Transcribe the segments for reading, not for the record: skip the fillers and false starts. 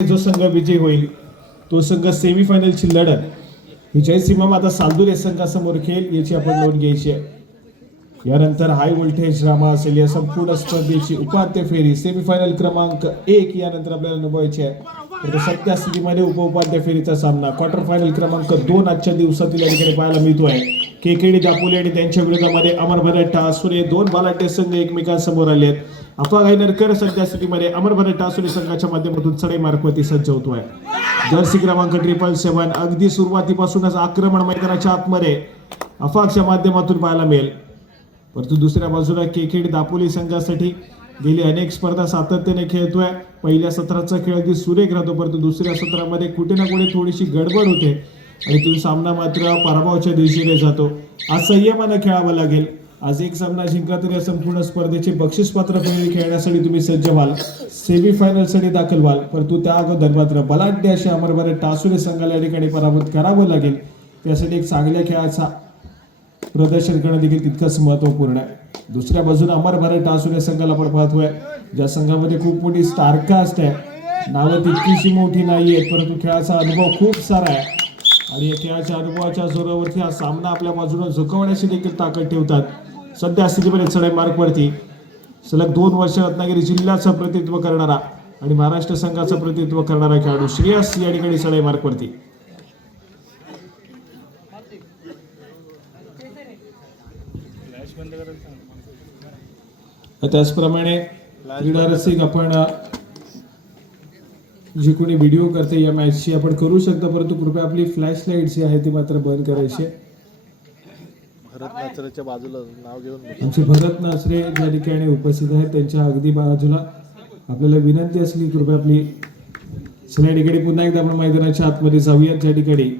जो संघ विजयी होईल तो संघ सेमीफायनलची लढत ही जयसिंह माता सालदुरे संघासमोर खेळ याची आपण नोंद घ्यायची आहे। यानंतर हाय व्होल्टेज ड्रामा असेल या संपूर्ण स्पर्धेची उपांत्य फेरी सेमीफायनल क्रमांक 1 यानंतर आपल्याला अनुभवायची आहे। तर सध्या स्थितीमध्ये उपांत्य फेरीचा सामना क्वार्टर फायनल क्रमांक 2 आजच्या दिवसातील या ठिकाणी पाहायला मिळतोय। केकेडी दापोली आणि त्यांच्या विरोधामध्ये अमर भरत टासुरे दोन बलाढ्य संघ एकमेकांसमोर आले आहेत। अफा गायनरकर सध्या स्थितीमध्ये अमर भरत टासुरे संघाच्या माध्यमातून चढाई मार्कवरती सज्ज होतोय। जर्सी क्रमांक 777 अगदी सुरुवातीपासूनच आक्रमण मैदानाच्या आतमध्ये अफाच्या माध्यमातून पाहायला मिळेल। परंतु दुसऱ्या बाजूला केकेडी दापोली संघासाठी गेली अनेक स्पर्धा सातत्याने खेळतोय। पहिल्या सत्राचा खेळ अगदी सुरेख राहतो, परंतु दुसऱ्या सत्रामध्ये कुठे ना कुठे थोडीशी गडबड होते आणि तो सामना मात्र पराभवाच्या दिशेने जातो। आज संयमाने खेळावा लागेल। आज एक सामना जिंकला तरी या संपूर्ण स्पर्धेचे बक्षीसपात्र फेरी खेळण्यासाठी तुम्ही सज्ज व्हाल, सेमीफायनलसाठी दाखल व्हाल। परंतु त्या अगोदर मात्र बलाढ्य अशा अमर भरत टासुरे संघाला या ठिकाणी पराभूत करावं लागेल। त्यासाठी एक चांगल्या खेळाचा प्रदर्शन करणं देखील तितकंच महत्त्वपूर्ण आहे। दुसऱ्या बाजूला अमर भरत टासुरे संघाला आपण पाहतोय ज्या संघामध्ये खूप मोठी स्टारका असते, नावं तितकीशी मोठी नाहीये, परंतु खेळाचा अनुभव खूप सारा आहे आणि या खेळाच्या अनुभवाच्या जोरावरती हा सामना आपल्या बाजूने झुकवण्याची देखील ताकद ठेवतात। सध्या स्थितीमध्ये चढाई मार्कवरती सलग 2 वर्ष रत्नागिरी जिल्ह्याचं प्रतिनिधित्व करणारा आणि महाराष्ट्र संघाचं प्रतिनिधित्व करणारा खेळाडू श्रेयस या ठिकाणी चढाई मार्कवरती। त्याचप्रमाणे क्रीडा रसिक आपण जी कोणी व्हिडिओ करते या मॅचची आपण करू शकता, परंतु कृपया आपली फ्लॅश लाईट जी आहे ती मात्र बंद करायची। भरत नाचरेच्या बाजूला नाव घेऊन आमचे भरत नाचरे ज्या ठिकाणी उपस्थित आहेत त्यांच्या अगदी बाजूला आपल्याला विनंती असली कृपया आपली चला ठिकाणी पुन्हा एकदा आपण मैदानाच्या आतमध्ये जाऊया। ज्या ठिकाणी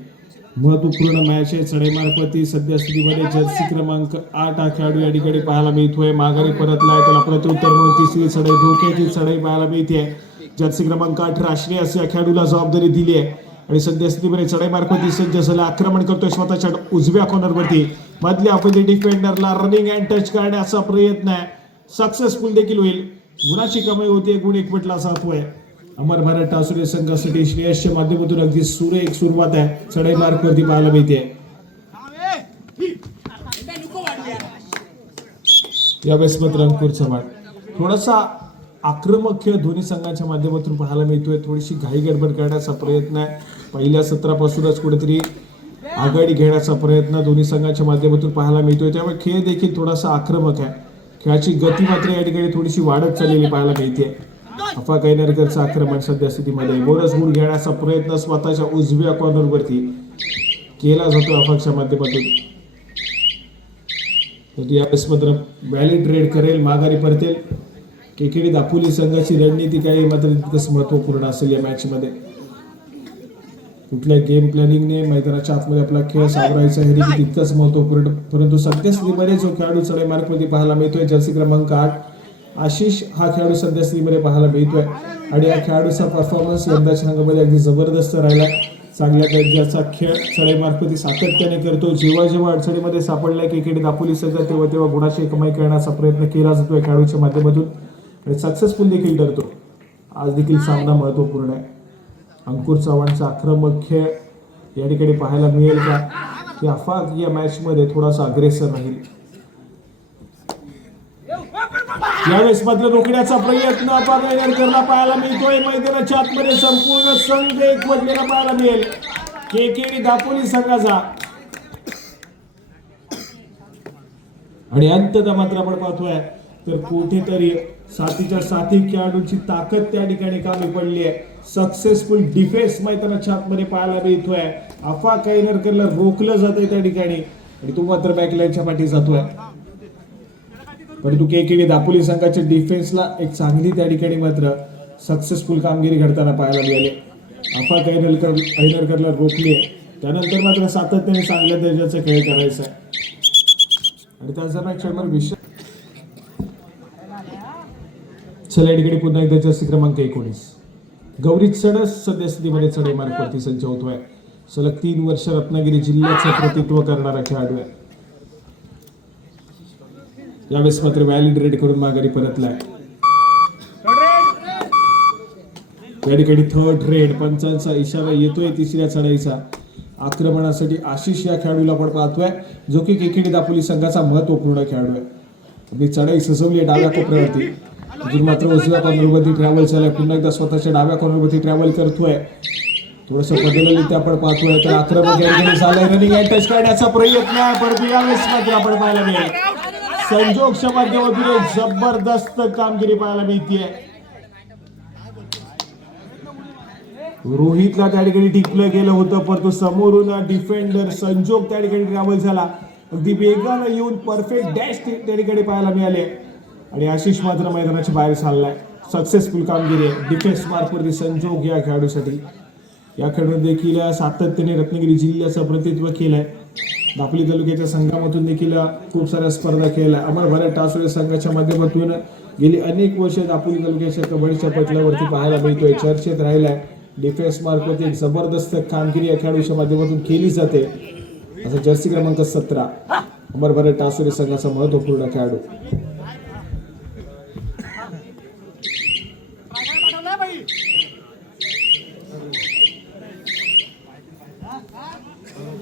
महत्वपूर्ण मॅच आहे चढाई मार्कवरती सध्या स्थितीमध्ये जर्सी क्रमांक 8 हा खेळाडू या ठिकाणी पाहायला मिळतोय, माघारी परतलाय, त्याला प्रत्युत्तर म्हणून तिसरी चढाई धोक्याची चढाई पाहायला मिळते। जर्सी क्रमांक 18 श्रेयस या खेळाडूला जबाबदारी दिली आहे आणि सध्या स्थितीमध्ये चढाई मार्कवरती सज्ज झाला, आक्रमण करतोय स्वतःच्या उजव्या कॉर्नरवरती, मधल्या अपोजिट डिफेंडरला रनिंग अँड टच करण्याचा प्रयत्न आहे, सक्सेसफुल देखील होईल। गुणाची कमाई होते, गुण एकवटला जातोय। अमर भरत टासुरे संघासाठी श्रेयसच्या माध्यमातून अगदी सुरेख सुरुवात आहे, चढाई मार्कवरती पाहायला मिळते। यावेळेस मात्र अंकुर चव्हाण थोडासा आक्रमक खेळ दोन्ही संघाच्या माध्यमातून पाहायला मिळतोय, थोडीशी घाई गडबड करण्याचा प्रयत्न आहे, पहिल्या सत्रापासूनच कुठेतरी आघाडी घेण्याचा प्रयत्न दोन्ही संघाच्या माध्यमातून पाहायला मिळतोय, त्यामुळे खेळ देखील थोडासा आक्रमक आहे। खेळाची गती मात्र या ठिकाणी थोडीशी वाढत चाललेली पाहायला मिळते। अफा गायनरकरचं आक्रमण सध्या स्थितीमध्ये बोनस गुण घेण्याचा प्रयत्न स्वतःच्या उजव्या कॉर्नरवरती केला जातो अफाच्या माध्यमातून। यावेळेस मात्र व्हॅलिड रेड करेल, माघारी परतेल। केकेडी दापोली संघाची रणनीती काही मात्र तितकंच महत्वपूर्ण असेल या मॅच मध्ये। कुठल्या गेम प्लॅनिंगने मैदानाच्या आतमध्ये आपला खेळ सावरायचा हे देखील तितकंच महत्वपूर्ण, परंतु सध्या स्थितीमध्ये जो खेळाडू चढाई मार्कमध्ये पाहायला मिळतोय जर्सी क्रमांक 8 आशिष हा खेळाडू सध्या स्थितीमध्ये पाहायला मिळतोय आणि या खेळाडूचा परफॉर्मन्स यंदाच्या संघामध्ये अगदी जबरदस्त राहिला। चांगल्या दर्जाचा खेळ चढाई मार्कवरती सातत्याने करतो, जेव्हा जेव्हा अडचणीमध्ये सापडलाय केकेडी दापोली संघ तेव्हा तेव्हा गुणाची कमाई करण्याचा प्रयत्न केला जातो या खेळाडूच्या माध्यमातून आणि सक्सेसफुल देखील ठरतो। आज देखील सामना महत्वपूर्ण आहे। अंकुर चव्हाणचा आक्रमक खेळ या ठिकाणी पाहायला मिळेल का, की अफा या मॅच मध्ये थोडासा अग्रेसर राहील। यावेळेस मात्र रोखण्याचा प्रयत्न अफा गायनरकरला पाहायला मिळतोय, मैदानाच्या आतमध्ये संपूर्ण संघ एकवटलेला पाहायला मिळेल केकेडी दापोली संघाचा आणि अंततः मात्र आपण पाहतोय तर कुठेतरी साथीच्या साथी खेळाडूंची ताकद त्या ठिकाणी कामी पडली आहे। सक्सेसफुल डिफेन्स मैदानाच्या आतमध्ये पाहायला मिळतोय, अफा गायनरकरला रोखलं जातंय त्या ठिकाणी आणि तो मात्र बॅकलाईनच्या पाठी जातोय, परंतु केकेडी दापोली संघाच्या डिफेन्सला एक चांगली त्या ठिकाणी मात्र सक्सेसफुल कामगिरी घडताना पाहायला मिळाली। अफा गायनरकरला रोखली आहे, त्यानंतर मात्र सातत्याने चांगल्या दर्जाचा खेळ करायचा आहे आणि त्याचा खेळणार विषय चला ठिकाणी पुन्हा एकदा जर्सी क्रमांक 19 गौरी चढस सध्या स्थितीमध्ये चढाई मार्कवरती सज्ज होतोय, सलग 3 वर्ष रत्नागिरी जिल्ह्याचं प्रतिनिधित्व करणारा खेळाडू आहे। यावेळेस मात्र व्हॅलिड रेड करून माघारी परतलाय। या ठिकाणी थर्ड रेड, पंचांचा इशारा येतोय तिसऱ्या चढाईचा. आक्रमणासाठी आशिष या खेळाडूला आपण पाहतोय, जो की केकेडी दापोली संघाचा महत्वपूर्ण खेळाडू आहे. आणि चढाई सजवली आहे डाव्या कोपऱ्यावरती. अजून मात्र उजव्या कॉर्नरवरती ट्रॅव्हल झालाय. पुन्हा एकदा स्वतःच्या डाव्या कॉर्नरवरती ट्रॅव्हल करतोय. थोडंसं बदललेलं ते आपण पाहतोय. तर आक्रमक या ठिकाणी झालंय. रनिंग अँड टच करण्याचा प्रयत्न आहे, परंतु यावेळेस मात्र आपण पाहायला मिळेल संजोगच्या माध्यमातून एक जबरदस्त कामगिरी पाहायला मिळते. रोहितला त्या ठिकाणी टिपलं गेलं होतं, परंतु समोरून डिफेंडर संजोग त्या ठिकाणी ट्रॅव्हल झाला. अगदी वेगानं येऊन परफेक्ट डॅश त्या ठिकाणी पाहायला मिळाले. आणि आशिष मात्र मैदानाच्या बाहेर चाललाय. सक्सेसफुल कामगिरी आहे डिफेन्स मार्कवरती संजोग या खेळाडूसाठी. या खेळाडूने देखील सातत्याने रत्नागिरी जिल्ह्याचं प्रतिनिधित्व केलंय. दापोली तालुक्याच्या संघामधून देखील खूप साऱ्या स्पर्धा केल्या. अमर भारत टासुरे संघाच्या माध्यमातून गेली अनेक वर्ष दापोली तालुक्याच्या कबड्डीच्या पटलावरती पाहायला मिळतोय, चर्चेत राहिलाय. डिफेन्स मार्कवरती एक जबरदस्त कामगिरी या खेळाडूच्या माध्यमातून केली जाते. असं जर्सी क्रमांक 17 अमर भारत टासुरे संघाचा महत्वपूर्ण खेळाडू.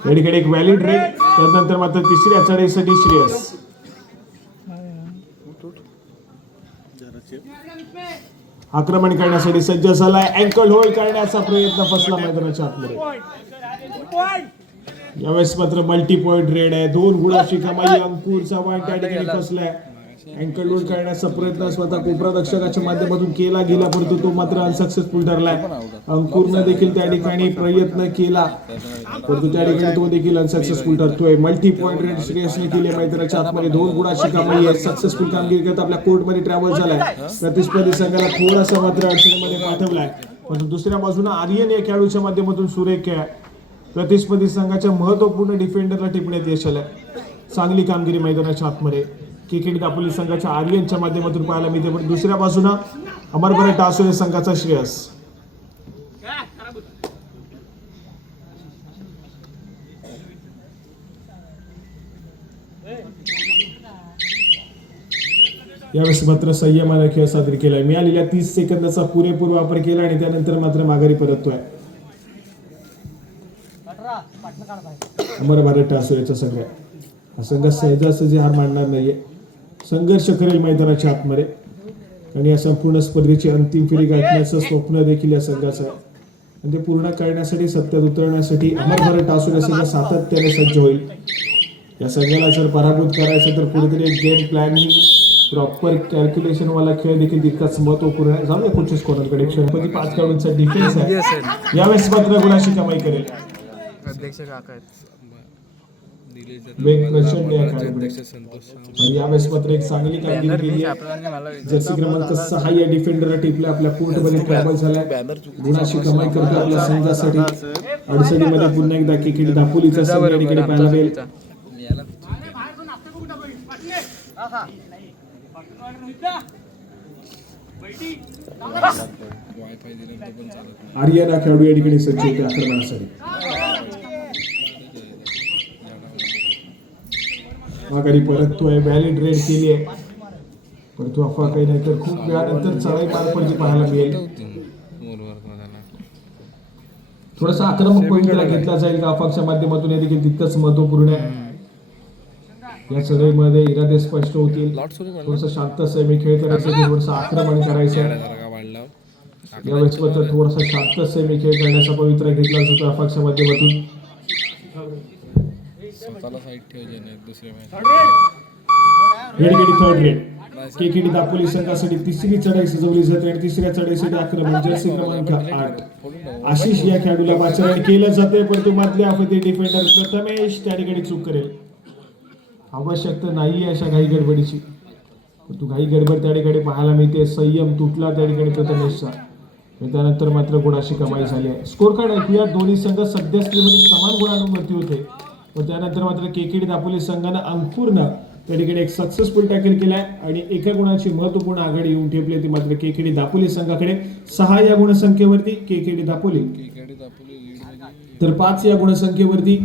या ठिकाणी एक व्हॅलिड रेड, त्यानंतर मात्र तिसऱ्या चढाईसाठी श्रेयस. आक्रमण करण्यासाठी सज्ज झालाय. अँकल होल्ड करण्याचा प्रयत्न फसला मैदानाच्या आतमध्ये. यावेळेस मात्र मल्टी पॉइंट रेड आहे. 2 गुणाची कमाई. अंकुर चव्हाण त्या ठिकाणी फसलाय. अँकल होल्ड करण्याचा प्रयत्न स्वतः कोपरा रक्षकाच्या माध्यमातून केला गेला, परंतु तो मात्र अनसक्सेसफुल ठरलाय. अंकुरने देखील त्या ठिकाणी प्रयत्न केला, परंतु त्या ठिकाणी तो देखील अनसक्सेसफुल ठरतोय. मल्टी पॉइंट रेड श्रेयसने केली. मैदानाच्या आतमध्ये 2 गुणाची कमाई आहे. सक्सेसफुल कामगिरी करत आपल्या कोर्टमध्ये ट्रॅव्हल झालाय. प्रतिस्पर्धी संघाला थोडासा मात्र अडचणीमध्ये पाठवलाय, परंतु दुसऱ्या बाजूला आर्यन या खेळाडूच्या माध्यमातून सुरेख प्रतिस्पर्धी संघाच्या महत्वपूर्ण डिफेंडरला टिपण्यात यश आलंय. चांगली कामगिरी मैदानाच्या आतमध्ये केकेडी दापोली संघाच्या आर्यनच्या माध्यमातून पाहायला मिळते. पण दुसऱ्या बाजूला अमर भारत टासुरे संघाचा श्रेयस. यावेळेस मात्र संयमाने खेळ सादर केलाय. मिळालेल्या 30 सेकंदाचा पुरेपूर वापर केला आणि त्यानंतर मात्र माघारी परततोय अमर भारत टासुरेचा संघ. हा संघ सहजासहजी हार मानणार नाहीये. संघर्ष करेल मैदानाच्या आतमध्ये. आणि या संपूर्ण स्पर्धेची अंतिम फेरी गाठण्याचं स्वप्न देखील या संघाचं आहे. आणि ते पूर्ण करण्यासाठी, सत्यात उतरण्यासाठी अमर भारत टासुरे संघ सातत्याने सज्ज होईल. या संघाला जर पराभूत करायचं तर कुठेतरी एक गेम प्लॅनिंग, प्रॉपर कॅल्क्युलेशन वाला खेळ देखील तितकाच महत्वपूर्ण आहे. जाऊया पुढच्या स्कोरकडे. गणपती 5 खेळाडूंचा डिफेन्स आहे. यावेळेस मात्र गुणाची कमाई करेल. अध्यक्ष काका आहेत. आणि यावेळेस मात्र एक चांगली कामगिरी केली आहे. जर्सी क्रमांक 6 या डिफेंडरला टिपले. आपल्या कोर्टमध्ये ट्रॅव्हल झालाय. गुणाची कमाई करतो आपल्या संघासाठी. अडचणीमध्ये पुन्हा एकदा केकेडी दापोलीचा संघ या ठिकाणी पाहायला मिळेल. आर्यन हा खेळाडू या ठिकाणी सज्ज होते आक्रमणासाठी. माघारी परततोय. व्हॅलिड रेड केली आहे, परंतु अफवा काही नाही. तर खूप वेळानंतर चढाई पार पडली पाहायला मिळेल. थोडासा आक्रमक पवित्रा घेतला जाईल का अफाच्या माध्यमातून हे देखील तितकंच महत्वपूर्ण आहे. या चढाईमध्ये इरादे स्पष्ट होतील. थोडंसं शांत संयमी खेळ करायचं, थोडंसं आक्रमण करायचं. यावेळेस मात्र थोडासा शांत संयमी खेळ करण्याचा पवित्रा घेतला जातो अफाच्या माध्यमातून. थर्ड रेड केकेडी दापोली संघासाठी तिसरी चढाई सजवली जाते आणि तिसऱ्या चढाईसाठी आक्रमण जर्सी क्रमांक 8 आशिष या खेळाडूला वाचन केलं जाते, परंतु मधल्या आफती डिफेंडर प्रथमेश त्या ठिकाणी चूक करेल. आवश्यकता नाहीये अशा घाई गडबडीची, परंतु घाई गडबड त्या ठिकाणी पाहायला मिळते. संयम तुटला त्या ठिकाणी प्रथमेशचा. त्यानंतर मात्र गुणाची कमाई झाली आहे. स्कोर कार्ड ऐकूया. दोन्ही संघ सध्यास्थितीमध्ये समान गुणांवरती होते, पण त्यानंतर मात्र केकेडी दापोली संघानं अंकुरनं त्या ठिकाणी एक सक्सेसफुल टॅकल केलाय आणि एका गुणाची महत्वपूर्ण आघाडी येऊन ठेपली. ती मात्र केकेडी दापोली संघाकडे 6 या गुणसंख्येवरती केकेडी दापोली, तर 5 या गुणसंख्येवरती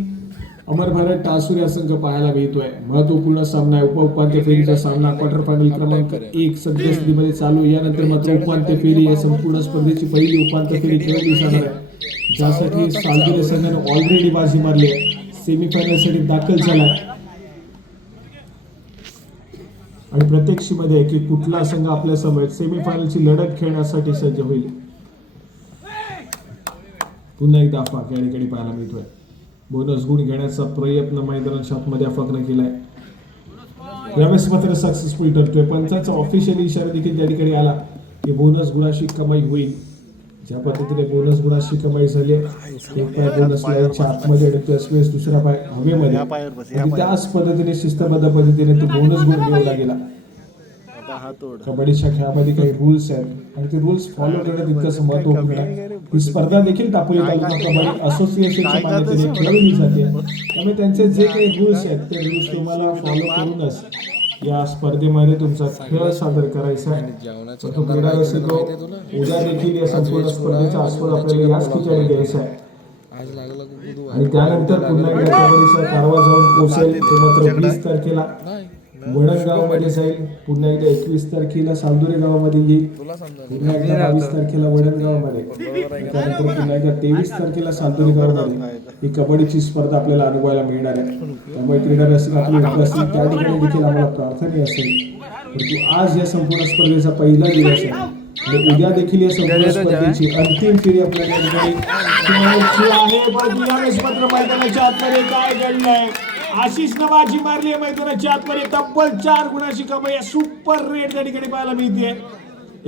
अमर भारत टासूर या संघ पाहायला मिळतोय. महत्वपूर्ण सामना आहे. उपउपांत्य फेरीचा सामना क्वार्टर फायनल क्रमांक 1 सद्यस्थितीमध्ये चालू. यानंतर मात्र उपांत्य फेरी या संपूर्ण स्पर्धेची पहिली उपांत्य फेरी खेळली जाणार आहे, ज्यासाठी सालगिरे संघाने ऑलरेडी बाजी मारली आहे. सेमीफायनल साठी दाखल झालाय आणि प्रत्यक्षमध्ये आहे की कुठला संघ आपल्या समोर सेमीफायनलची लढत खेळण्यासाठी सज्ज होईल. पुन्हा एकदा अफाक या ठिकाणी पाहायला मिळतोय. बोनस गुण घेण्याचा प्रयत्न मैदानाच्या आतमध्ये अफाकने केलाय. यावेळेस मात्र सक्सेसफुल ठरतोय. पंचांचा ऑफिशियली इशारा देखील त्या ठिकाणी आला की बोनस गुणाशी कमाई होईल. ज्या पद्धतीने बोनस गुणाशी कमाई झाली, एक पाय बोनस लाईनच्या आतमध्ये आणि त्याच दुसरा पाय हवेमध्ये, आणि त्याच पद्धतीने शिस्तबद्ध पद्धतीने तो बोनस गुण मिळवला गेला. कबड्डीच्या खेळामध्ये काही रूल्स आहेत आणि ते रूल्स फॉलो करणं तितकंच महत्त्वपूर्ण आहे. ही स्पर्धा देखील दापोली तालुका कबड्डी असोसिएशनच्या मान्यतेने खेळवली जाते. त्यामुळे त्यांचे जे काही रूल्स आहेत ते रूल्स तुम्हाला फॉलो करूनच या स्पर्धेमध्ये तुमचा खेळ सादर करायचा आहे. तो क्रीडा रसिको उद्या देखील या संपूर्ण स्पर्धेचा आस्वाद आपल्याला याच ठिकाणी घ्यायचा आहे. आणि त्यानंतर पुन्हा एकदा कबड्डीचा कारवा जाऊन पोहोचेल. तो मात्र 20 तारखेला वडणगाव मध्ये जाईल. पुन्हा एकदा 21 तारखेला सालदुरे गावामध्ये येईल. पुन्हा एकदा 22 तारखेला वडणगाव मध्ये, त्यानंतर पुन्हा एकदा 23 तारखेला सालदुरे गावामध्ये ही कबड्डीची स्पर्धा आपल्याला अनुभवायला मिळणार आहे. त्यामुळे क्रीडा रसिक आपले उपस्थित त्या ठिकाणी देखील आम्हाला प्रार्थनीय असेल. परंतु आज या संपूर्ण स्पर्धेचा पहिला दिवस आहे आणि उद्या देखील या संपूर्ण स्पर्धेची अंतिम फेरी आपल्याला या ठिकाणी खेळायची आहे. पण यावेळेस मात्र मैदानाच्या आतमध्ये काय घडलंय? आशिष बाजी मारली आहे मैदानाच्या आतमध्ये. तब्बल 4 गुणाची कमाई सुपर रेट त्या ठिकाणी पाहायला मिळते.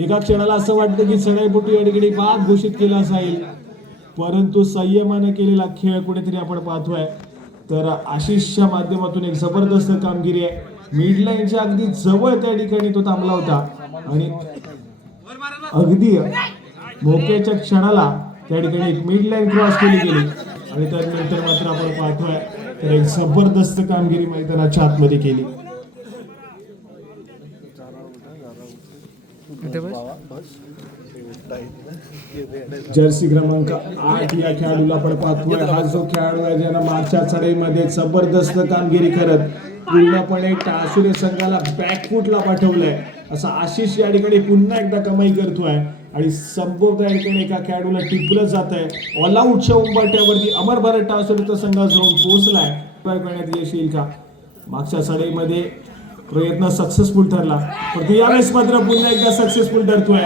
एका क्षणाला असं वाटतं की सगळ्यापोटी या ठिकाणी बाद घोषित केला जाईल, परंतु संयमाने केलेला खेळ कुठेतरी आपण पाहतोय. तर आशिषच्या माध्यमातून एक जबरदस्त कामगिरी आहे. मिड लाईनच्या अगदी जवळ त्या ठिकाणी तो थांबला होता आणि अगदी मोक्याच्या क्षणाला त्या ठिकाणी एक मिड लाईन क्रॉस केली गेली आणि त्यानंतर मात्र आपण पाहतोय तर एक जबरदस्त कामगिरी मैदानाच्या आतमध्ये केली. जर्सी क्रमांक 8 या खेळाडूला आपण पाहतोय. हा जो खेळाडू आहे ज्यानं मागच्या चढाईमध्ये जबरदस्त कामगिरी करत पूर्णपणे टासुरे संघाला बॅकफुटला पाठवलंय, असा आशिष या ठिकाणी पुन्हा एकदा कमाई करतोय आणि संभवतः या ठिकाणी एका खेळाडूला टिपलं जात आहे. ऑल आउटच्या उंबाट्यावरती अमर भारत टासुरेचा संघ जाऊन पोहोचलाय. करण्यात यश येईल का? मागच्या चढाईमध्ये प्रयत्न सक्सेसफुल ठरला, पण यावेळेस मात्र पुन्हा एकदा सक्सेसफुल ठरतोय.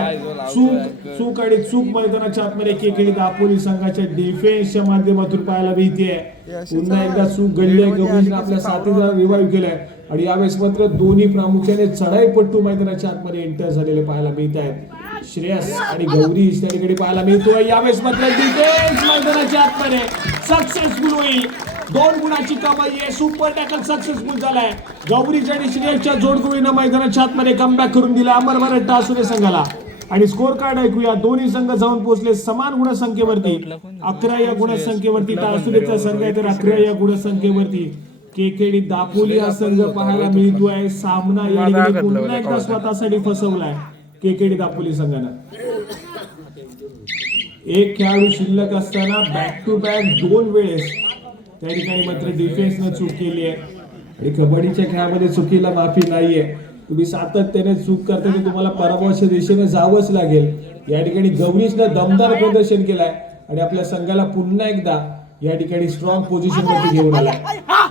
चूक आणि चूक मैदानाच्या आतमध्ये केकेडी दापोली संघाच्या डिफेन्सच्या माध्यमातून पाहायला मिळतेय. पुन्हा एकदा चूक घडली आहे. गौरीने आपल्या साथीदार रिवाईव्ह केलाय आणि यावेळेस मात्र दोन्ही प्रामुख्याने चढाईपट्टू मैदानाच्या आतमध्ये एंटर झालेले पाहायला मिळत आहेत. श्रेयस आणि गौरी त्या ठिकाणी पाहायला मिळतोय. यावेळेस मात्र डिफेन्स मैदानाच्या आतमध्ये सक्सेसफुल होईल. 2 गुणाची कमाई आहे. सुपर टॅकल सक्सेसफुल झालाय. गौरीच्या आणि श्रेयसच्या जोडगोळीनं मैदानाच्या आतमध्ये कमबॅक करून दिला अमर भारत टासुरे संघाला. आणि स्कोर कार्ड ऐकूया. दोन्ही संघ जाऊन पोहोचले समान गुणसंख्येवरती. 11 या गुणसंख्येवरती टासुरेचा संघ आहे, तर 11 या गुणसंख्येवरती केकेडी दापोली हा संघ पाहायला मिळतोय. सामना या ठिकाणी पुन्हा एकदा स्वतःसाठी फसवलाय केकेडी दापोली संघानं. एक खेळाडू शिल्लक असताना बॅक टू बॅक 2 वेळेस त्या ठिकाणी मात्र डिफेन्सनं चूक केली आहे आणि कबड्डीच्या खेळामध्ये चुकीला माफी नाहीये. तुम्ही सातत्याने चूक करता तर तुम्हाला पराभवाच्या दिशेने जावंच लागेल. या ठिकाणी गौरीशनं दमदार प्रदर्शन केलाय आणि आपल्या संघाला पुन्हा एकदा या ठिकाणी स्ट्रॉंग पोझिशन वरती घेऊन आलाय.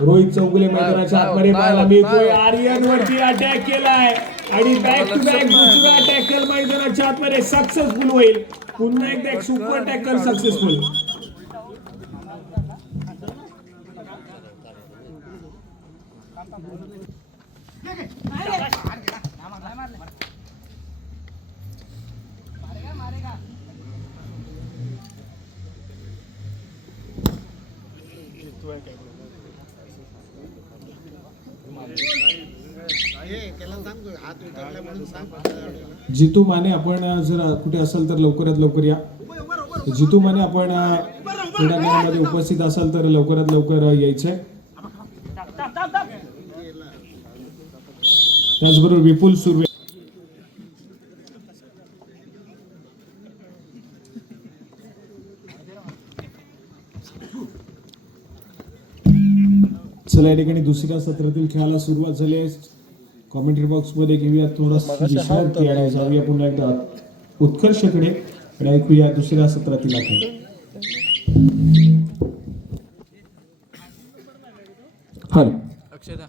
रोहित चौगुले मैदानाच्या आतमध्ये पाहायला मिळतोय. आर्यन वरती अटॅक केलाय आणि बॅक टू बॅक दुसरा टॅकल मैदानाच्या आतमध्ये सक्सेसफुल होईल. पुन्हा एकदा एक सुपर टॅकल सक्सेसफुल. जितू माने, आपण जर कुठे असाल तर लवकरात लवकर या. जितू माने, आपण क्रीडांगणामध्ये उपस्थित असाल तर लवकरात लवकर यायचंय. त्याचबरोबर विपुल सुर्वे, चला या ठिकाणी दुसऱ्या सत्रातील खेळाला सुरुवात झाली आहे. कॉमेंट्री बॉक्स मध्ये घेऊया थोडंसं विश्रांती आणि जाऊया पुन्हा एकदा उत्कर्षकडे आणि ऐकूया दुसऱ्या सत्रातील खेळ. हर अक्षदा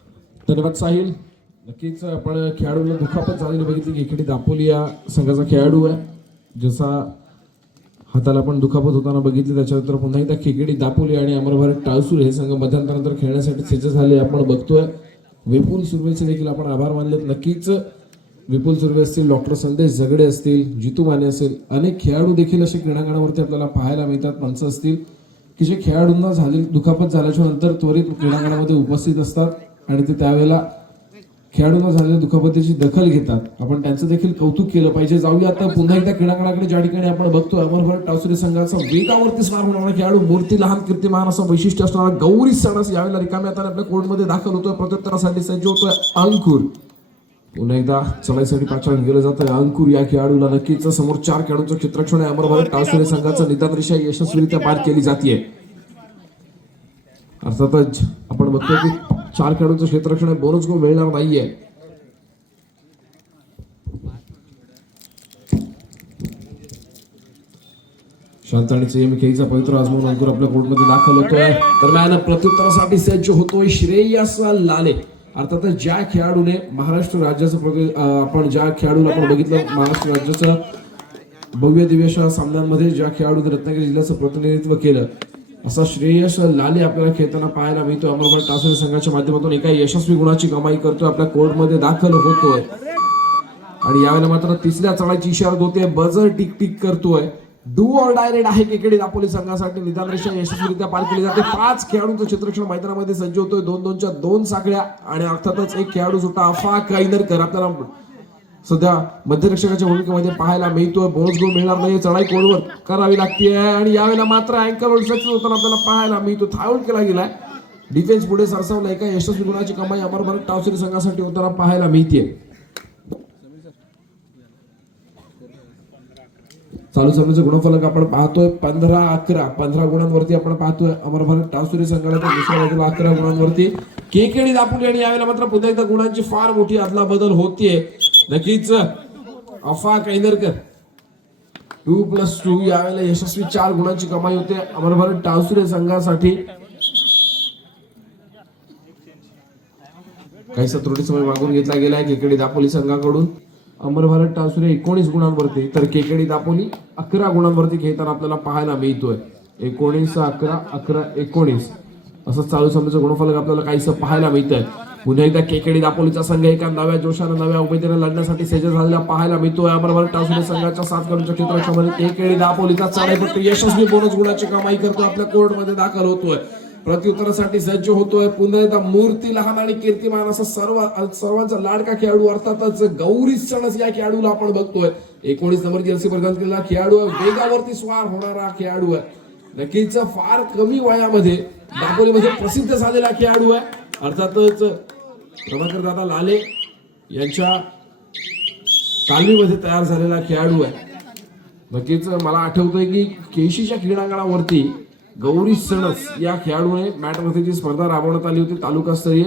धन्यवाद साहिल. नक्कीच आपण खेळाडूला दुखापत झालेली बघितली की इकडे दापोली या संघाचा खेळाडू आहे, जसा हाताला पण दुखापत होताना बघितली. त्याच्यानंतर पुन्हा एकदा खेकडी दापोली आणि अमरभारत टाळसूर हे संघ मध्यंतरानंतर खेळण्यासाठी सज्ज झाले आपण बघतोय. विपुल सुर्वेचे देखील आपण आभार मानलेत. नक्कीच विपुल सुर्वे असतील, डॉक्टर संदेश झगडे असतील, जितू माने असेल, अनेक खेळाडू देखील असे क्रीडांगणावरती आपल्याला पाहायला मिळतात. माणसं असतील की जे खेळाडूंना झालेली दुखापत झाल्याच्या नंतर त्वरित क्रीडांगणामध्ये उपस्थित असतात आणि ते त्यावेळेला खेळाडूंना झालेल्या दुखापतीची दखल घेतात. आपण त्यांचं देखील कौतुक केलं पाहिजे. जाऊया आता पुन्हा एकदा क्रीडांगणाकडे, ज्या ठिकाणी आपण बघतोय अमरभारत टाळसुरे संघाचा वेगावरती स्वार होणारा खेळाडू, मूर्ती लहान कीर्तिमान असं वैशिष्ट्य असणारा गौरी सणस यावेळेला रिकाम्या हाताने आपल्या कोर्टमध्ये दाखल होतोय. प्रत्युत्तरासाठी सज्ज होतोय अंकुर. पुन्हा एकदा चढाईसाठी पाचारण केलं जातं. अंकुर या खेळाडूला नक्कीच समोर 4 खेळाडूंचं क्षेत्ररक्षण आहे. अमरभारत टाळसुरे संघाचं निदान रेषा यशस्वीरित्या पार केली जाते. अर्थातच आपण बघतोय की 4 खेळाडूंचं क्षेत्ररक्षण आहे, बोनस गोल मिळणार नाहीये. शांत आणि संयमी खेळीचा पवित्र आजमावून अंकुर आपल्या कोर्टमध्ये दाखल होतोय. दरम्यान प्रत्युत्तरासाठी सज्ज होतोय श्रेयस लाले. अर्थातच ज्या खेळाडूने महाराष्ट्र राज्याचं आपण ज्या खेळाडूला आपण बघितलं महाराष्ट्र राज्याचं भव्य दिव्य सामन्यांमध्ये ज्या खेळाडूने रत्नागिरी जिल्ह्याचं प्रतिनिधित्व केलं, असा श्रेयस लाले आपल्याला खेळताना पाहायला मिळतो. अमरभारत टाळसुरे संघाच्या माध्यमातून एका यशस्वी गुणाची कमाई करतोय, आपल्या कोर्टमध्ये दाखल होतोय आणि यावेळेला मात्र तिसऱ्या चढाईची इशारा होते. बजर टिक टिक करतोय. डू ऑर डाय रेड आहे केकेडी दापोली संघासाठी. निदान रेषा यशस्वीरित्या पार केली जाते. 5 खेळाडूंचं क्षेत्ररक्षण मैदानामध्ये सज्ज होतोय. 2-2च्या 2 साखळ्या आणि अर्थातच एक खेळाडू सुद्धा अफा काईनरकर आपल्याला सध्या मध्यरक्षकाच्या भूमिकेमध्ये पाहायला मिळतोय. बोनस गोल मिळणार नाही, चढाई कोलवर करावी लागते आणि यावेळेला मात्र अँकर होल्ड सक्सेस होताना आपल्याला पाहायला मिळतो. थायआउट केला गेलाय. डिफेन्स पुढे सरसावला. एका यशस्वी गुणाची कमाई अमरभारत टाळसुरे संघासाठी होताना पाहायला मिळते. चालू सामन्याचे गुणफलक आपण पाहतोय 15-11. 15 गुणांवरती आपण पाहतोय अमरभारत टाळसुरे संघाला. तर दुसऱ्या बाजूला 11 गुणांवरती केकेडी दापोली आणि यावेळेला मात्र पुन्हा एकदा गुणांची फार मोठी अदला बदल होतीये. नक्कीच अफा काईनरकर 2+2 यावेळेला यशस्वी 4 गुणांची कमाई होते अमरभारत टाळसुरे संघासाठी. काहीसा त्रुटी समय मागून घेतला गेलाय केकेडी दापोली संघाकडून. अमरभारत टाळसुरे 19 गुणांवरती तर केकेडी दापोली 11 गुणांवरती खेळताना आपल्याला पाहायला मिळतोय. 19-11, 11-19 असं चालू सामन्याचं गुणफलक आपल्याला काहीसं पाहायला मिळतंय. पुन्हा एकदा केकेडी दापोलीचा संघ एका नव्या जोशानं नव्या उमेदीने लढण्यासाठी सज्ज झालेला पाहायला मिळतोय. अमरभारत टाळसुरे संघाच्या 7 खेळाडूंच्या क्षेत्ररक्षणामध्ये केकेडी दापोलीचा चढाईपट्टी यशस्वी बोनस गुणाची कमाई करतो, आपल्या कोर्टमध्ये दाखल होतोय. प्रत्युत्तरासाठी सज्ज होतोय. पुन्हा एकदा मूर्ती लहान आणि कीर्तिमान असा सर्वांचा लाडका खेळाडू अर्थातच गौरी सणस या खेळाडूला आपण बघतोय. 19 नंबर जर्सी परिधान केलेला खेळाडू आहे. वेगावरती स्वार होणारा खेळाडू आहे. नक्कीच फार कमी वयामध्ये दापोलीमध्ये प्रसिद्ध झालेला खेळाडू आहे. अर्थातच प्रभाकर दादा लाले यांच्या तालमीमध्ये तयार झालेला खेळाडू आहे. नक्कीच मला आठवतंय की केशीच्या क्रीडांगणावरती गौरी सणस या खेळाडूने मॅटवरती स्पर्धा राबवण्यात आली होती तालुकास्तरीय.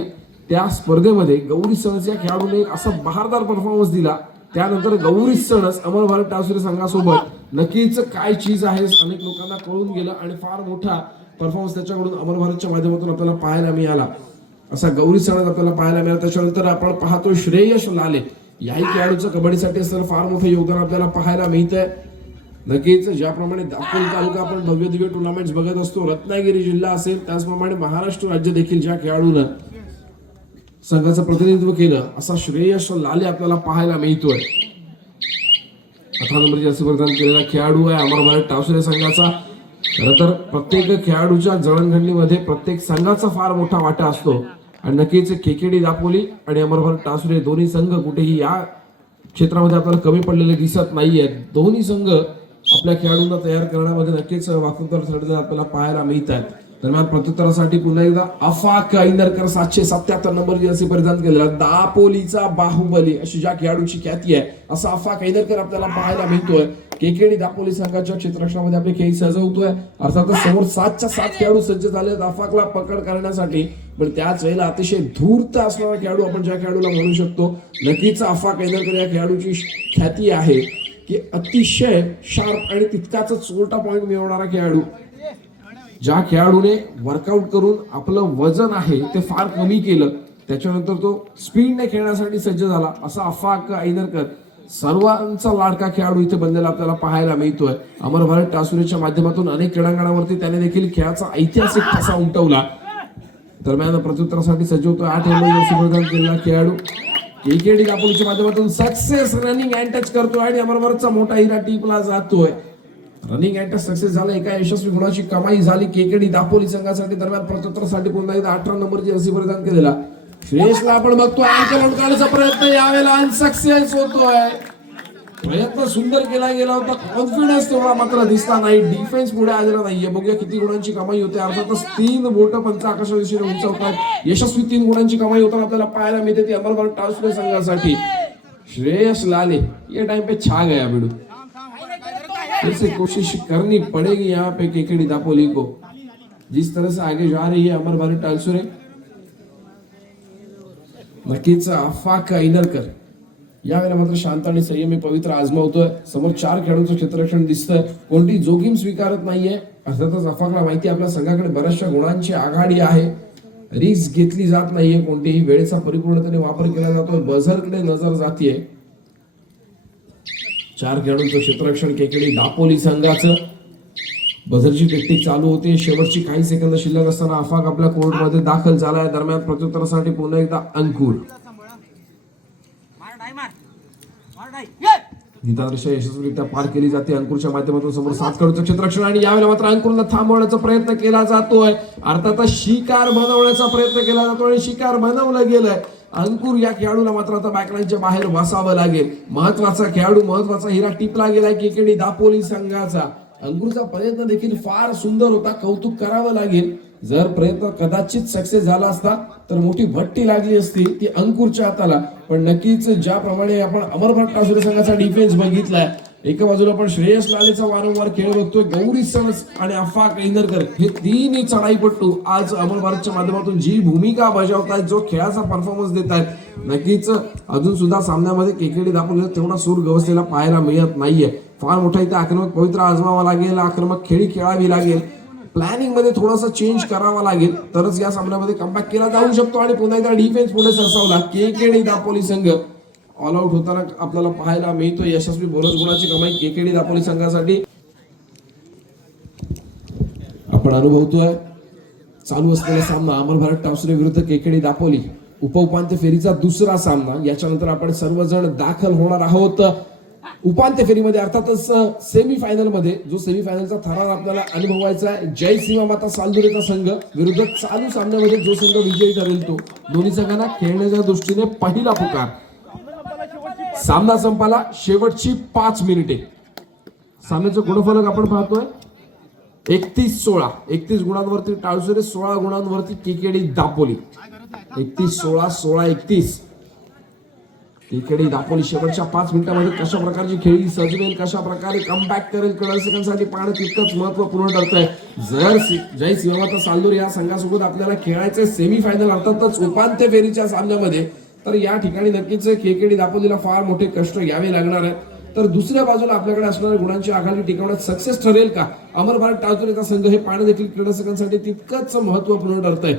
त्या स्पर्धेमध्ये गौरी सणस या खेळाडूने असा बहारदार परफॉर्मन्स दिला. त्यानंतर गौरी सणस अमरभारत टाळसुरे संघासोबत नक्कीच काय चीज आहे अनेक लोकांना कळून गेलं आणि फार मोठा परफॉर्मन्स त्याच्याकडून अमरभारतच्या माध्यमातून आपल्याला पाहायला मिळाला. असा गौरी सणस आपल्याला पाहायला मिळाला. त्याच्यानंतर आपण पाहतो श्रेयस लाले याही खेळाडूचं कबड्डीसाठी असं फार मोठं योगदान आपल्याला पाहायला मिळतंय. नक्कीच ज्याप्रमाणे दापोली तालुका आपण भव्य दिव्य टुर्नामेंट्स बघत असतो, रत्नागिरी जिल्हा असेल त्याचप्रमाणे महाराष्ट्र राज्य देखील ज्या खेळाडूनं संघाचं प्रतिनिधित्व केलं असा श्रेयस लाले आपल्याला पाहायला मिळतोय. 18 नंबर जर्सी परिधान केलेला खेळाडू आहे अमरभारत टाळसुरे संघाचा. खरं तर प्रत्येक खेळाडूच्या जडणघडणीमध्ये प्रत्येक संघाचा फार मोठा वाटा असतो आणि नक्कीच केकेडी दापोली आणि अमरभारत टाळसुरे दोन्ही संघ कुठेही या क्षेत्रामध्ये आपल्याला कमी पडलेले दिसत नाहीये. दोन्ही संघ आपल्या खेळाडूंना तयार करण्यामध्ये नक्कीच वाकून ठरलेले आपल्याला पाहायला मिळत आहेत. दरम्यान प्रत्युत्तरासाठी पुन्हा एकदा अफाक ऐनरकर 777 नंबर जर्सी परिधान केलेला दापोलीचा बाहुबली अशी ज्या खेळाडूची ख्याती आहे असा अफाक ऐनरकर आपल्याला पाहायला मिळतोय. केकेडी दापोली संघाच्या क्षेत्ररक्षणामध्ये आपले खेळ सजवतोय. अर्थातच समोर 7च्या 7 खेळाडू सज्ज झाले अफाकला पकड करण्यासाठी, पण त्याच वेळेला अतिशय धूर्त असणारा खेळाडू आपण ज्या खेळाडूला म्हणू शकतो नक्कीच अफाक ऐनरकर या खेळाडूची ख्याती आहे की अतिशय शार्प आणि तितकाच चोरटा पॉइंट मिळवणारा खेळाडू. ज्या खेळाडूने वर्कआउट करून आपलं वजन आहे ते फार कमी केलं, त्याच्यानंतर तो स्पीडने खेळण्यासाठी सज्ज झाला असा अफाक ऐनरकर सर्वांचा लाडका खेळाडू इथे बनलेला आपल्याला पाहायला मिळतोय. अमर भारत टासुरेच्या माध्यमातून अनेक क्रीडांगणावरती त्याने देखील खेळाचा ऐतिहासिक ठसा उमटवला. दरम्यान प्रत्युत्तरासाठी सज्ज होतोय 8 नंबर परिधान केलेला खेळाडू. केकेडी दापोलीच्या माध्यमातून सक्सेस रनिंग अँड टच करतोय आणि अमर भारतचा मोठा हिरा टीपला जातोय. रनिंग अँड टच सक्सेस झालं, एका यशस्वी गुणाची कमाई झाली केकेडी दापोली संघासाठी. दरम्यान प्रत्युत्तरासाठी पुन्हा एकदा 18 नंबरची जर्सी परिधान केलेला श्रेयसला आपण बघतोय अँकल आउट काढण्याचा प्रयत्न यावेळेला अनसक्सेस होतोय. प्रयत्न सुंदर केला गेला होता, कॉन्फिडन्स तेवढा मात्र दिसला नाही, डिफेन्स पुढे आलेला नाहीये. बघूया किती गुणांची कमाई होते. अर्थातच 3 बोट पंच आकाशाच्या दिशेने उंचावतात. यशस्वी 3 गुणांची कमाई होताना आपल्याला पाहायला मिळते ती अमर भारत टासुरे संघासाठी. श्रेयस लाले ये टाइम पे छा गया बिडू. फिर से कोशिश करनी पड़ेगी यहाँ पे केकेडी दापोली को. जिस तरह से आगे जा रही है अमर भारत टासुरे, नक्कीच अफाक ऐनरकर यावेळेला मात्र शांत आणि संयमी पवित्र आजमावतोय. समोर 4 खेळाडूंचं क्षेत्ररक्षण दिसतंय, कोणती जोखीम स्वीकारत नाहीये. अर्थातच अफाकला माहिती आपल्या संघाकडे बऱ्याचशा गुणांची आघाडी आहे, रिस्क घेतली जात नाहीये, कोणतीही वेळेचा परिपूर्णतेने वापर केला जातोय. बझरकडे नजर जातीये. 4 खेळाडूंचं क्षेत्ररक्षण केकेडी दापोली संघाचं. बझरची टेक्निक चालू होते. शेवटची काही सेकंद शिल्लक असताना अफाक आपल्या कोर्टमध्ये दाखल झालाय. दरम्यान प्रत्युत्तरासाठी पुन्हा एकदा अंकुर. गीतादृश्य यशस्वीरित्या पार केली जाते. अंकुरच्या माध्यमातून समोर 7 खेळाडूंचं क्षेत्ररक्षण आणि यावेळेला मात्र अंकुरला थांबवण्याचा प्रयत्न केला जातोय. अर्थातच शिकार बनवण्याचा प्रयत्न केला जातो आणि शिकार बनवलं गेलंय. अंकुर या खेळाडूला मात्र आता बॅकलाईनच्या बाहेर बसावं लागेल. महत्वाचा खेळाडू, महत्वाचा हिरा टिपला गेलाय केकेडी दापोली संघाचा. अंकुरचा प्रयत्न देखील फार सुंदर होता, कौतुक करावं लागेल. जर प्रयत्न कदाचित सक्सेस झाला असता तर मोठी भट्टी लागली असती ती अंकुरच्या हाताला. पण नक्कीच ज्याप्रमाणे आपण अमर भारत टासुरे संघाचा डिफेन्स बघितलाय, एका बाजूला आपण श्रेयस लालेचा वारंवार खेळ बघतोय, गौरी सणस आणि अफाक ऐनरकर हे 3 चढाईपट्टू आज अमर भारतच्या माध्यमातून जी भूमिका बजावतायत, जो खेळाचा परफॉर्मन्स देत आहेत, नक्कीच अजून सुद्धा सामन्यामध्ये केकेडी दापोलीला तेवढा सूर गवसलेला पाहायला मिळत नाहीये. फार मोठा इथे आक्रमक पवित्र आजमावा लागेल, आक्रमक खेळी खेळावी लागेल, प्लॅनिंग मध्ये थोडासा चेंज करावा लागेल, तरच या सामन्यामध्ये कमबॅक केला जाऊ शकतो. आणि पुन्हा एकदा डिफेन्स पुढे सरसावला केकेडी दापोली संघ ऑल आउट होताना आपल्याला पाहायला मिळतो. यशस्वी बोनस गुणाची कमाई केकेडी दापोली संघासाठी आपण अनुभवतोय. चालू असलेला सामना अमर भारत टासुरे विरुद्ध केकेडी दापोली, उपउपांत्य फेरीचा दुसरा सामना. याच्यानंतर आपण सर्वजण दाखल होणार आहोत उपांत्य फेरीमध्ये, अर्थातच सेमीफायनल मध्ये. जो सेमीफायनलचा थरार आपल्याला अनुभवायचा आहे, जय सीमा माता सालदुरेचा संघ विरुद्ध चालू सामन्यामध्ये जो संघ विजयी ठरेल तो. दोन्ही संघांना खेळण्याच्या दृष्टीने पहिला पुकार. सामना संपाला शेवटची 5 मिनिटे. सामन्याचं गुणफलक आपण पाहतोय 31-16. 31 गुणांवरती टाळसुरे, 16 गुणांवरती केकेडी दापोली. 31-16, 16-31. केकेडी दापोली शेवटच्या 5 मिनिटांमध्ये कशा प्रकारची खेळी सजवेल, कशा प्रकारे कमबॅक करेल, कडर्शकांसाठी पाहणं तितकंच महत्वपूर्ण ठरतंय. जर जय सीमामाता सालदूर या संघासोबत आपल्याला खेळायचे सेमीफायनल, अर्थातच उपांत्य फेरीच्या सामन्यामध्ये, तर या ठिकाणी नक्कीच केकेडी दापोलीला फार मोठे कष्ट घ्यावे लागणार आहेत. तर दुसऱ्या बाजूला आपल्याकडे असणाऱ्या गुणांची आघाडी टिकवण्यात सक्सेस ठरेल का अमर भारत टासुरेचा संघ, हे पाहणं देखील क्रीडकांसाठी तितकंच महत्वपूर्ण ठरतंय.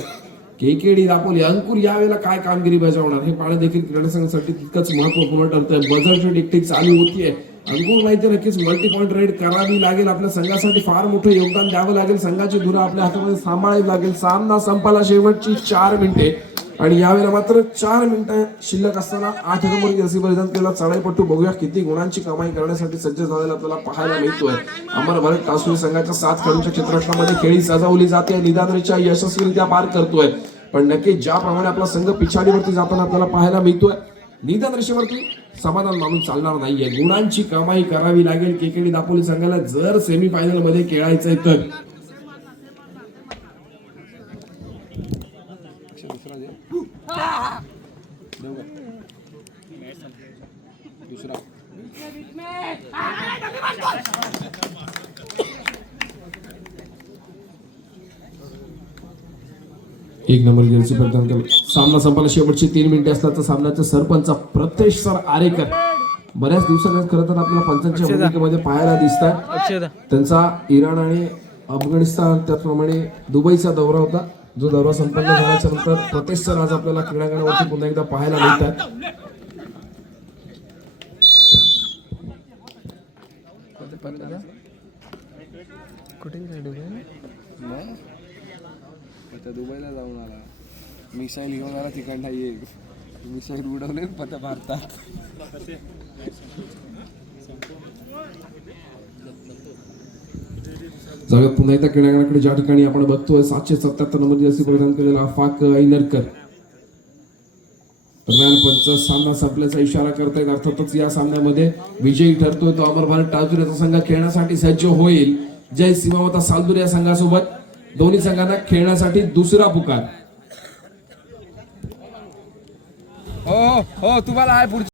केकेडी दापोली, अंकुर यावेळेला काय कामगिरी बजावणार हे पाहणं देखील क्रीडकांसाठी तितकंच महत्वपूर्ण ठरतंय. बझरची टिकटिक चालू होतीये. अंकुर नाही तर नक्कीच मल्टी पॉईंट रेड करावी लागेल. आपल्या संघासाठी फार मोठं योगदान द्यावं लागेल. संघाची धुरा आपल्या हातामध्ये सांभाळावी लागेल. सामना संपाला शेवटची 4 मिनिटे आणि यावेळेला मात्र 4 मिनिटं शिल्लक असताना 8 नंबर जर्सी परिधान केला चढाईपट्टू. बघूया किती गुणांची कमाई करण्यासाठी सज्ज झालेला आपल्याला पाहायला मिळतोय. अमर भारत टासुरे संघाच्या 7 खेळाडूंच्या क्षेत्ररक्षणामध्ये खेळी सजवली जाते. निदानरेषा यशस्वीरित्या पार करतोय. पण नक्की ज्याप्रमाणे आपला संघ पिछाडीवरती जाताना आपल्याला पाहायला मिळतोय, निदान रेषेवरती समाधान मानून चालणार नाहीये. गुणांची कमाई करावी लागेल केकेडी दापोली संघाला जर सेमीफायनल मध्ये खेळायचंय तर. एक नंबर जर्सी प्रदान केला. सामना संपायला शेवटची 3 मिनिटे असल्याचं सामन्याचे सरपंच प्रत्येश सर आरेकर बऱ्याच दिवसांनी खरं तर आपल्याला पंचांच्या भूमिकेमध्ये पाहायला दिसतात. त्यांचा इराण आणि अफगाणिस्तान त्याचप्रमाणे दुबईचा दौरा होता, जो दौरा संपन्न झाल्याच्या नंतर प्रत्येश सर आज आपल्याला क्रीडांगणावरती पुन्हा एकदा पाहायला मिळतात. कुठे दुबई आता दुबईला जाऊन आला, मिसाईल घेऊन आला तिकडनं येईल, मिसाईल उडवले पता भारतात. जगात पुन्हा एकदा क्रीडांगणाकडे ज्या ठिकाणी आपण बघतोय 777 नंबर जर्सी परिधान केलेला अफाक ऐनरकर. दरम्यान पंच सामना संपल्याचा इशारा करतायत. अर्थातच या सामन्यामध्ये विजयी ठरतोय तो अमर भारत टाळतुरेचा संघ खेळण्यासाठी सज्ज होईल. जय सीमावता सालदूर या संघासोबत दोन्ही संघांना खेळण्यासाठी दुसरा पुकार. हो हो तुम्हाला आहे पुढची